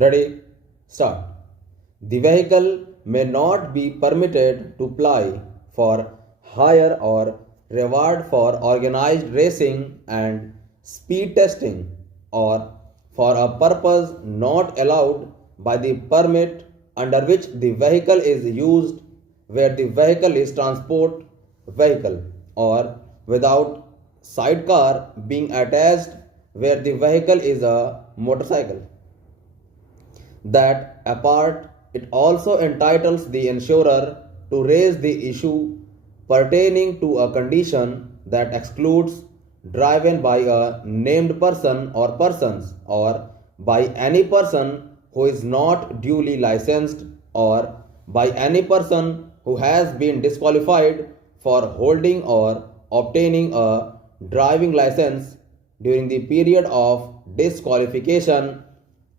Ready? Start. The vehicle may not be permitted to ply for hire or reward for organized racing and speed testing or for a purpose not allowed by the permit under which the vehicle is used where the vehicle is transport vehicle or without sidecar being attached where the vehicle is a motorcycle. That apart, it also entitles the insurer to raise the issue pertaining to a condition that excludes driven by a named person or persons or by any person who is not duly licensed or by any person who has been disqualified for holding or obtaining a driving license during the period of disqualification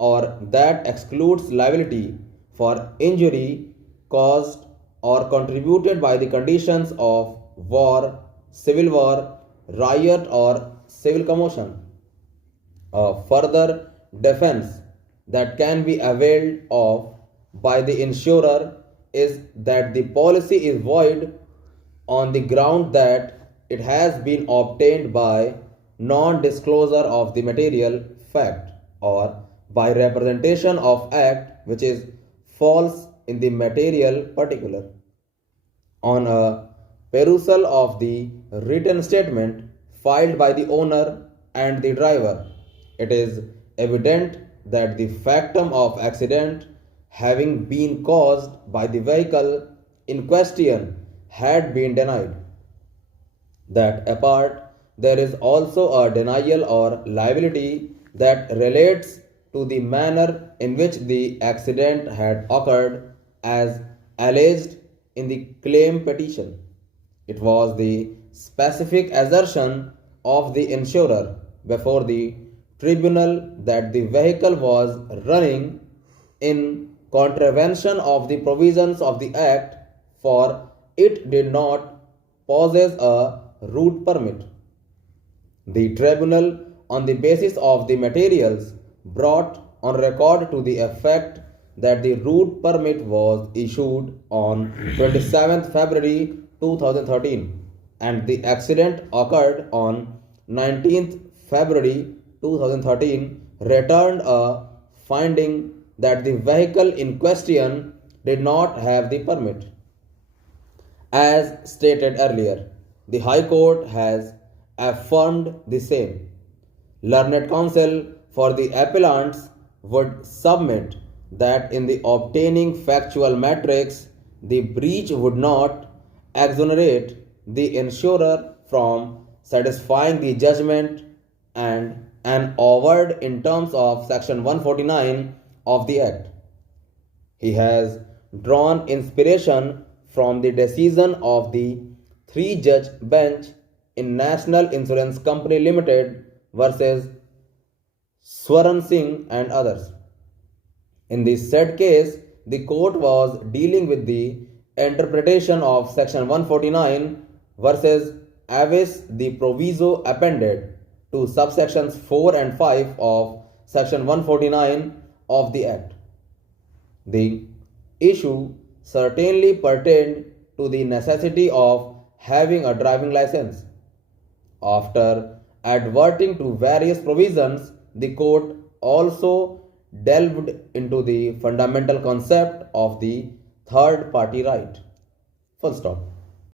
or that excludes liability for injury caused or contributed by the conditions of war, civil war, riot or civil commotion. A further defense that can be availed of by the insurer is that the policy is void on the ground that it has been obtained by non-disclosure of the material fact or by representation of act which is false in the material particular. On a perusal of the written statement filed by the owner and the driver, it is evident that the factum of accident having been caused by the vehicle in question had been denied. That apart, there is also a denial or liability that relates to the manner in which the accident had occurred as alleged in the claim petition. It was the specific assertion of the insurer before the tribunal that the vehicle was running in contravention of the provisions of the Act, for it did not possess a route permit. The tribunal, on the basis of the materials brought on record to the effect that the route permit was issued on 27th February 2013 and the accident occurred on 19th February 2013, returned a finding that the vehicle in question did not have the permit. As stated earlier, the High Court has affirmed the same. Learned counsel for the appellants would submit that in the obtaining factual matrix, the breach would not exonerate the insurer from satisfying the judgment and an award in terms of Section 149 of the Act. He has drawn inspiration from the decision of the three-judge bench in National Insurance Company Limited versus Singh and others. In the said case, the court was dealing with the interpretation of Section 149 versus Avis the proviso appended to subsections 4 and 5 of Section 149 of the Act. The issue certainly pertained to the necessity of having a driving license. After adverting to various provisions, the court also delved into the fundamental concept of the third party right. Full stop.